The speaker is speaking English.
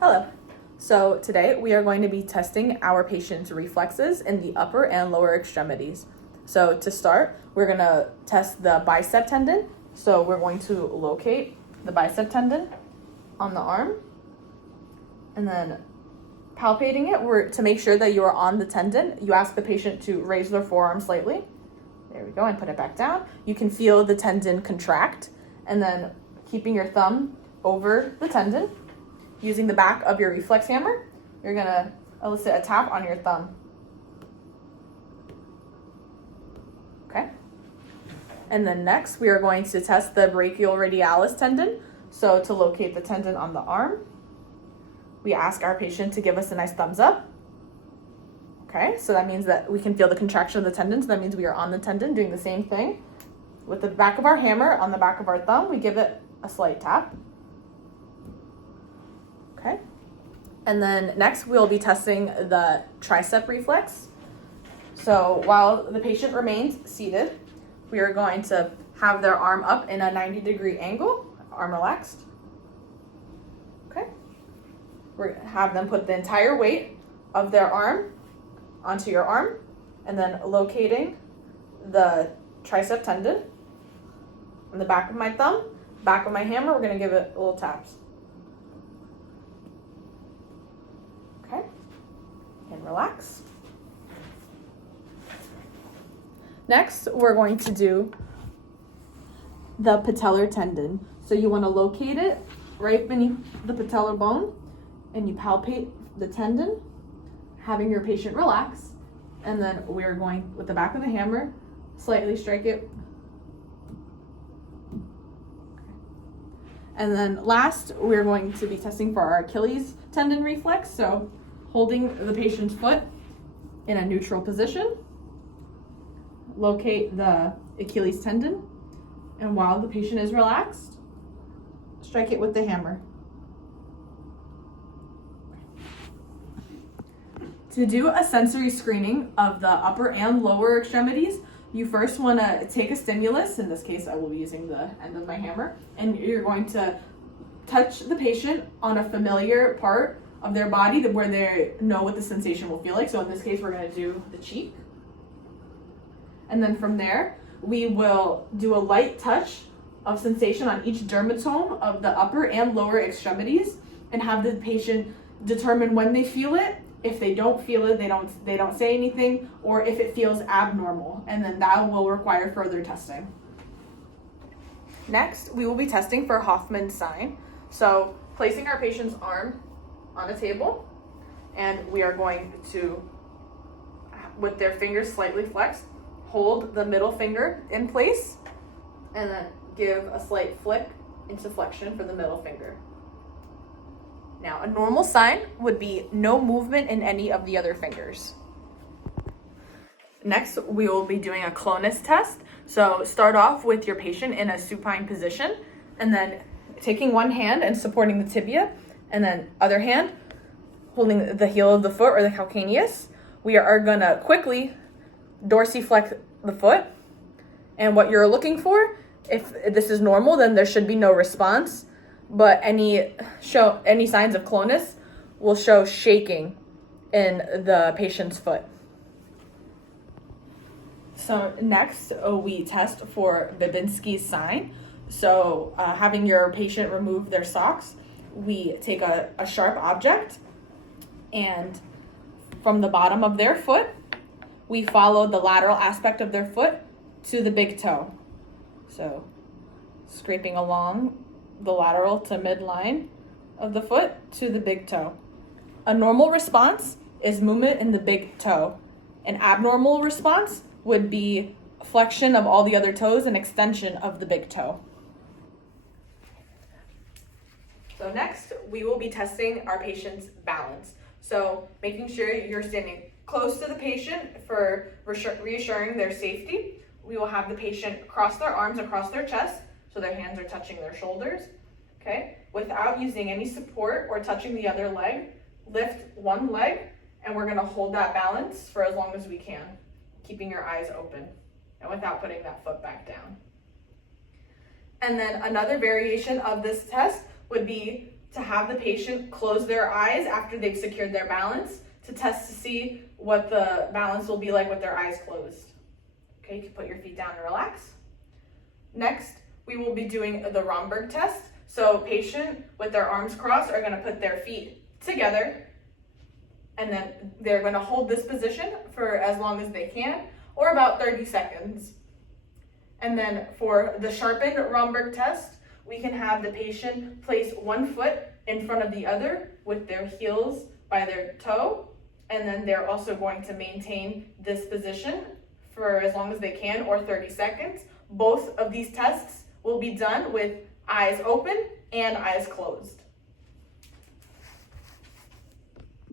Hello. So today we are going to be testing our patient's reflexes in the upper and lower extremities. So to start, we're going to test the bicep tendon. So we're going to locate the bicep tendon on the arm and then palpating it. To make sure that you are on the tendon, you ask the patient to raise their forearm slightly. There we go, and put it back down. You can feel the tendon contract, and then keeping your thumb over the tendon. Using the back of your reflex hammer, you're gonna elicit a tap on your thumb. Okay. And then next, we are going to test the brachioradialis tendon. So to locate the tendon on the arm, we ask our patient to give us a nice thumbs up. Okay, so that means that we can feel the contraction of the tendon. So that means we are on the tendon, doing the same thing. With the back of our hammer on the back of our thumb, we give it a slight tap. Okay. And then next we'll be testing the tricep reflex. So while the patient remains seated, we are going to have their arm up in a 90-degree angle, arm relaxed. Okay. We're going to have them put the entire weight of their arm onto your arm and then locating the tricep tendon on the back of my thumb, back of my hammer, we're going to give it little taps. Okay, and relax. Next, we're going to do the patellar tendon. So you want to locate it right beneath the patellar bone, and you palpate the tendon, having your patient relax, and then we're going with the back of the hammer, slightly strike it. And then last, we're going to be testing for our Achilles tendon reflex. So holding the patient's foot in a neutral position, locate the Achilles tendon, and while the patient is relaxed, strike it with the hammer. To do a sensory screening of the upper and lower extremities, you first want to take a stimulus. In this case, I will be using the end of my hammer, and you're going to touch the patient on a familiar part of their body where they know what the sensation will feel like. So in this case, we're going to do the cheek. And then from there, we will do a light touch of sensation on each dermatome of the upper and lower extremities and have the patient determine when they feel it. If they don't feel it, they don't say anything, or if it feels abnormal, and then that will require further testing. Next, we will be testing for Hoffman's sign. So placing our patient's arm on a table, and we are going to, with their fingers slightly flexed, hold the middle finger in place, and then give a slight flick into flexion for the middle finger. Now, a normal sign would be no movement in any of the other fingers. Next, we will be doing a clonus test. So start off with your patient in a supine position, and then taking one hand and supporting the tibia, and then other hand holding the heel of the foot or the calcaneus. We are gonna quickly dorsiflex the foot. And what you're looking for, if this is normal, then there should be no response. But any signs of clonus will show shaking in the patient's foot. So next, we test for Babinski's sign. So having your patient remove their socks, we take a sharp object, and from the bottom of their foot, we follow the lateral aspect of their foot to the big toe. So scraping along the lateral to midline of the foot to the big toe. A normal response is movement in the big toe. An abnormal response would be flexion of all the other toes and extension of the big toe. So next, we will be testing our patient's balance. So making sure you're standing close to the patient for reassuring their safety. We will have the patient cross their arms across their chest, so their hands are touching their shoulders, okay? Without using any support or touching the other leg, lift one leg, and we're gonna hold that balance for as long as we can, keeping your eyes open and without putting that foot back down. And then another variation of this test would be to have the patient close their eyes after they've secured their balance to test to see what the balance will be like with their eyes closed. Okay, you can put your feet down and relax. Next, we will be doing the Romberg test. So patient with their arms crossed are going to put their feet together, and then they're going to hold this position for as long as they can, or about 30 seconds. And then for the sharpened Romberg test, we can have the patient place one foot in front of the other with their heels by their toe, and then they're also going to maintain this position for as long as they can, or 30 seconds. Both of these tests will be done with eyes open and eyes closed.